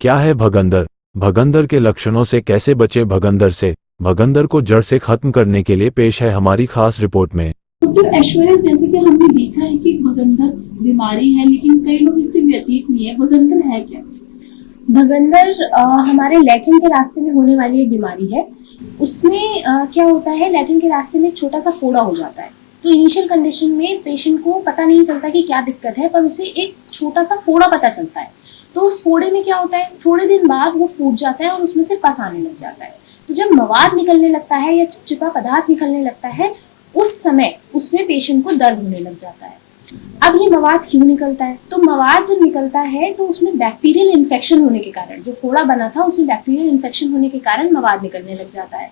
क्या है भगंदर? भगंदर के लक्षणों से कैसे बचे? भगंदर से, भगंदर को जड़ से खत्म करने के लिए पेश है हमारी खास रिपोर्ट में। डॉक्टर ऐश्वर्या, जैसे कि हमने देखा है कि भगंदर बीमारी है, लेकिन कई लोग इससे व्यतीत नहीं है। भगंदर है क्या? भगंदर हमारे लैट्रिन के रास्ते में होने वाली एक बीमारी है। उसमें क्या होता है, लैट्रिन के रास्ते में एक छोटा सा फोड़ा हो जाता है। तो इनिशियल कंडीशन में पेशेंट को पता नहीं चलता कि क्या दिक्कत है, पर उसे एक छोटा सा फोड़ा पता चलता है। तो उस फोड़े में क्या होता है, थोड़े दिन बाद वो फूट जाता है और उसमें से पस आने लग जाता है। तो जब मवाद निकलने लगता है या चिपचिपा पदार्थ निकलने लगता है, उस समय उसमें पेशेंट को दर्द होने लग जाता है। अब ये मवाद क्यों निकलता है? तो मवाद जब निकलता है तो उसमें बैक्टीरियल इन्फेक्शन होने के कारण, जो फोड़ा बना था उसमें बैक्टीरियल इन्फेक्शन होने के कारण मवाद निकलने लग जाता है।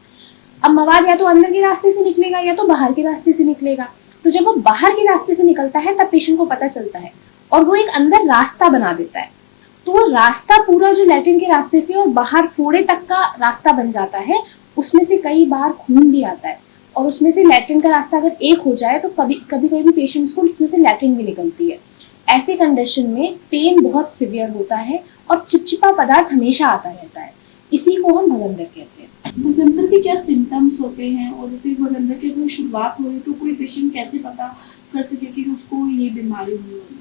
अब मवाद या तो अंदर के रास्ते से निकलेगा या तो बाहर के रास्ते से निकलेगा। तो जब वो बाहर के रास्ते से निकलता है तब पेशेंट को पता चलता है और वो एक अंदर रास्ता बना देता है। तो वो रास्ता पूरा जो लैट्रिन के रास्ते से और बाहर फोड़े तक का रास्ता बन जाता है। उसमें से कई बार खून भी आता है और उसमें से लैट्रिन का रास्ता अगर एक हो जाए तो कभी कभी पेशेंट्स को उसमें से लैट्रिन भी निकलती है। ऐसे कंडीशन में पेन बहुत सिवियर होता है और चिपचिपा पदार्थ हमेशा आता रहता है। इसी को हम भगंदर कहते हैं। भगंदर के क्या सिम्टम्स होते हैं, और जैसे भगंदर की अगर शुरुआत हो रही तो कोई पेशेंट कैसे पता कर सके कि उसको ये बीमारी हुई होगी?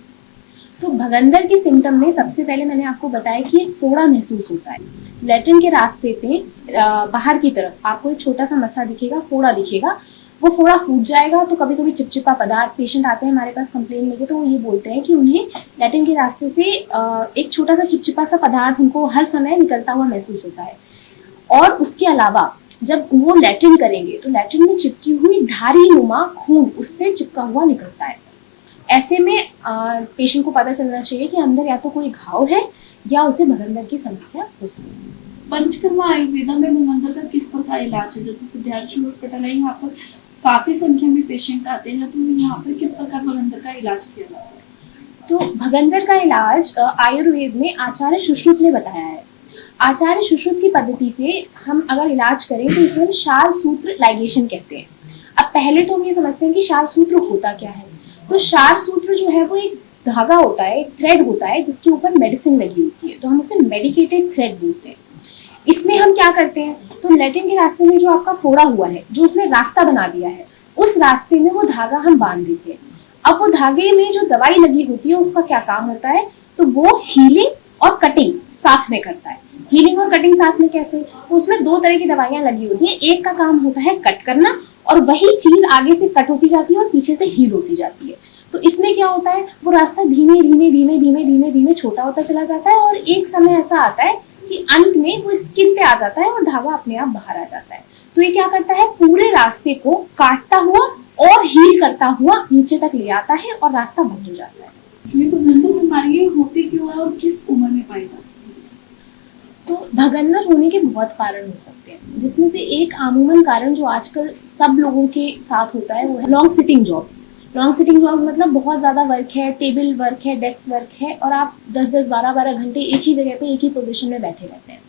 तो भगंदर के सिम्टम में सबसे पहले मैंने आपको बताया कि एक फोड़ा महसूस होता है लैट्रिन के रास्ते पे। बाहर की तरफ आपको एक छोटा सा मस्सा दिखेगा, फोड़ा दिखेगा। वो फोड़ा फूट जाएगा तो कभी कभी चिपचिपा पदार्थ, पेशेंट आते हैं हमारे पास कंप्लेन लेके तो वो ये बोलते हैं कि उन्हें लैट्रिन के रास्ते से एक छोटा सा चिपचिपा सा पदार्थ उनको हर समय निकलता हुआ महसूस होता है। और उसके अलावा जब वो लैट्रिन करेंगे तो लैट्रिन में चिपकी हुई धारी नुमा खून उससे चिपका हुआ निकलता है। ऐसे में पेशेंट को पता चलना चाहिए कि अंदर या तो कोई घाव है या उसे भगंदर की समस्या हो सकती है। पंचकर्मा आयुर्वेदा में भगंदर का किस प्रकार इलाज है? जैसे सिद्धार्थी हॉस्पिटल है, यहाँ पर काफी संख्या में पेशेंट आते हैं, तो यहाँ पर किस प्रकार भगंदर का इलाज किया जाता है? तो भगंदर का इलाज आयुर्वेद में आचार्य सुश्रुत ने बताया है। आचार्य सुश्रुत की पद्धति से हम अगर इलाज करें तो इसे हम क्षार सूत्र लाइगेशन कहते हैं। अब पहले तो हम ये समझते हैं कि क्षार सूत्र होता क्या है। तो क्षार सूत्र जो है वो एक धागा होता है, एक थ्रेड होता है जिसके ऊपर मेडिसिन लगी होती है, तो हम उसे मेडिकेटेड थ्रेड बोलते हैं। इसमें हम क्या करते हैं, तो लैट्रिन के रास्ते में जो आपका फोड़ा हुआ है, जो उसने रास्ता बना दिया है, उस रास्ते में वो धागा हम बांध देते हैं। अब वो धागे में जो दवाई लगी होती है उसका क्या काम होता है, तो वो हीलिंग और कटिंग साथ में करता है। हीलिंग और कटिंग साथ में कैसे, तो उसमें दो तरह की दवाइयां लगी होती हैं। एक का काम होता है कट करना और वही चीज आगे से कट होती जाती है और पीछे से हील होती जाती है। तो इसमें क्या होता है, वो रास्ता धीमे धीमे धीमे धीमे धीमे धीमे छोटा होता चला जाता है और एक समय ऐसा आता है कि अंत में वो स्किन पे आ जाता है और धागा अपने आप बाहर आ जाता है। तो ये क्या करता है, पूरे रास्ते को काटता हुआ और हील करता हुआ नीचे तक ले आता है और रास्ता बंद हो जाता है। जो ये भगंदर बीमारी होती क्यों है और किस उम्र में पाई जाती है? तो भगंदर होने के बहुत कारण हो सकते हैं, जिसमें से एक आमूमन कारण जो आजकल सब लोगों के साथ होता है वो है long sitting jobs. Long sitting jobs मतलब बहुत ज़्यादा वर्क है, टेबल वर्क है, डेस्क वर्क है और आप 10-10, 12-12 घंटे एक ही जगह पे एक ही पोजीशन में बैठे रहते हैं।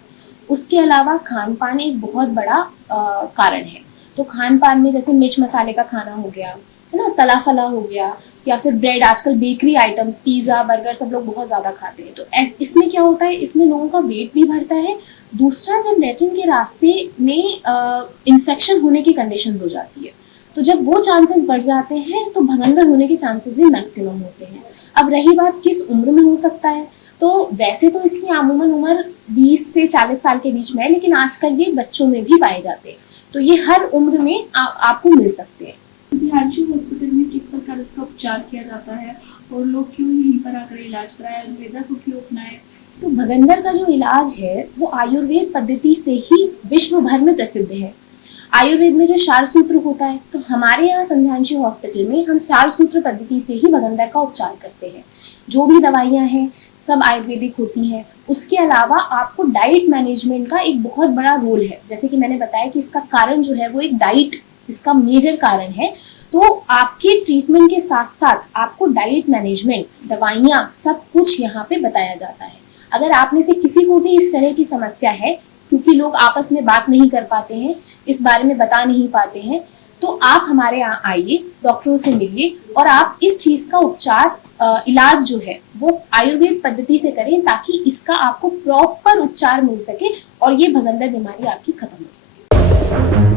उसके अलावा खान पान एक बहुत बड़ा कारण है। तो खान पान में जैसे मिर्च मसाले का खाना हो गया, है ना, तला फला हो गया, या फिर ब्रेड, आजकल बेकरी आइटम्स, पिज़्ज़ा, बर्गर सब लोग बहुत ज़्यादा खाते हैं। तो इसमें क्या होता है, इसमें लोगों का वेट भी बढ़ता है। दूसरा, जब लैट्रिन के रास्ते में इन्फेक्शन होने की कंडीशंस हो जाती है, तो जब वो चांसेस बढ़ जाते हैं तो भगंदर होने के चांसेस भी मैक्सिमम होते हैं। अब रही बात किस उम्र में हो सकता है, तो वैसे तो इसकी आमूमन उम्र 20 से 40 साल के बीच में है, लेकिन आजकल ये बच्चों में भी पाए जाते हैं। तो ये हर उम्र में आपको मिल सकते हैं। सिद्धार्थी हॉस्पिटल में किस प्रकार इसका उपचार किया जाता है और लोग क्यों यहीं पर आकर इलाज कराए, आयुर्वेदा को क्यों अपनाए? तो भगंदर का जो इलाज है वो आयुर्वेद पद्धति से ही विश्व भर में प्रसिद्ध है। आयुर्वेद में जो क्षार सूत्र होता है, तो हमारे यहाँ संध्यांशी हॉस्पिटल में हम क्षार सूत्र पद्धति से ही भगंदर का उपचार करते हैं। जो भी दवाइयाँ हैं सब आयुर्वेदिक होती हैं। उसके अलावा आपको डाइट मैनेजमेंट का एक बहुत बड़ा रोल है। जैसे कि मैंने बताया कि इसका कारण जो है वो एक डाइट, इसका मेजर कारण है। तो आपके ट्रीटमेंट के साथ साथ आपको डाइट मैनेजमेंट, दवाइयाँ, सब कुछ यहाँ पे बताया जाता है। अगर आप में से किसी को भी इस तरह की समस्या है, क्योंकि लोग आपस में बात नहीं कर पाते हैं, इस बारे में बता नहीं पाते हैं, तो आप हमारे यहाँ आइए, डॉक्टरों से मिलिए और आप इस चीज का उपचार इलाज जो है वो आयुर्वेद पद्धति से करें, ताकि इसका आपको प्रॉपर उपचार मिल सके और ये भगंदर बीमारी आपकी खत्म हो सके।